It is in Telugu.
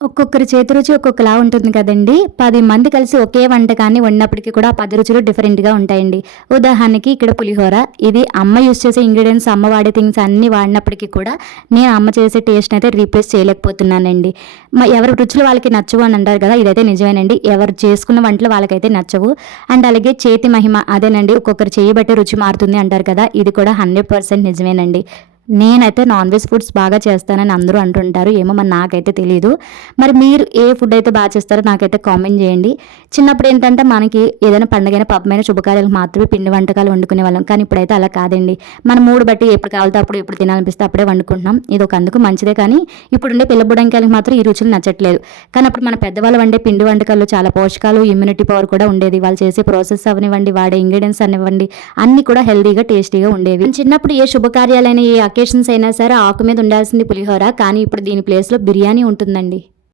ఒక్కొక్కరి చేతి రుచి ఒక్కొక్కలా ఉంటుంది కదండీ! 10 మంది కలిసి ఒకే వంటకాన్ని వండినప్పటికి కూడా ఆ 10 రుచులు డిఫరెంట్‌గా ఉంటాయండి. ఉదాహరణకి ఇక్కడ పులిహోర. ఇది అమ్మ యూజ్ చేసే ఇంగ్రీడియెంట్స్, అమ్మ వాడే థింగ్స్ అన్నీ వాడినప్పటికి కూడా నేను అమ్మ చేసే టేస్ట్‌నయితే రీప్లేస్ చేయలేకపోతున్నానండి. ఎవరి రుచులు వాళ్ళకి నచ్చవు అని అంటారు కదా! ఇదైతే నిజమేనండి. ఎవరు చేసుకున్న వంటలు వాళ్ళకైతే నచ్చవు. అండ్ అలాగే చేతి మహిమ అదేనండి. ఒక్కొక్కరు చెయ్యి బట్టే రుచి మారుతుంది అంటారు కదా! ఇది కూడా 100% నిజమేనండి. నేనైతే నాన్ వెజ్ ఫుడ్స్ బాగా చేస్తానని అందరూ అంటుంటారు. ఏమో మరి నాకైతే తెలీదు. మరి మీరు ఏ ఫుడ్ అయితే చేస్తారో నాకైతే కామెంట్ జేయండి. చిన్నప్పుడేంటంటే మనకి ఏదైనా పండగైనా, పబ్బమైనా, శుభకార్యాలకు మాత్రమే పిండి వంటకాలు వండుకునేవాళ్ళం. కానీ ఇప్పుడైతే అలా కాదండి. మన మూడ్ బట్టి ఎప్పుడు కావాలితే అప్పుడు, ఎప్పుడు తినాలనిపిస్తే అప్పుడే వండుకుంటున్నాం. ఇదొక అందుకు మంచిదే కానీ ఇప్పుడుండే పిల్ల బుడంకాయలకి మాత్రం ఈ రుచులు నచ్చట్లేదు. కానీ అప్పుడు మన పెద్దవాళ్ళు వండే పిండి వంటకాల్లో చాలా పోషకాలు, ఇమ్యూనిటీ పవర్ కూడా ఉండేది. వాళ్ళు చేసే ప్రాసెస్ అవ్వనివ్వండి, వాడే ఇంగ్రీడియెంట్స్ అనివ్వండి, అన్నీ కూడా హెల్తీగా, టేస్టీగా ఉండేవి. చిన్నప్పుడు ఏ శుభకార్యాలైనా, ఏ అకేషన్స్ అయినా సరే ఆకు మీద ఉండాల్సింది పులిహోర. కానీ ఇప్పుడు దీని ప్లేస్‌లో బిర్యానీ ఉంటుందండి.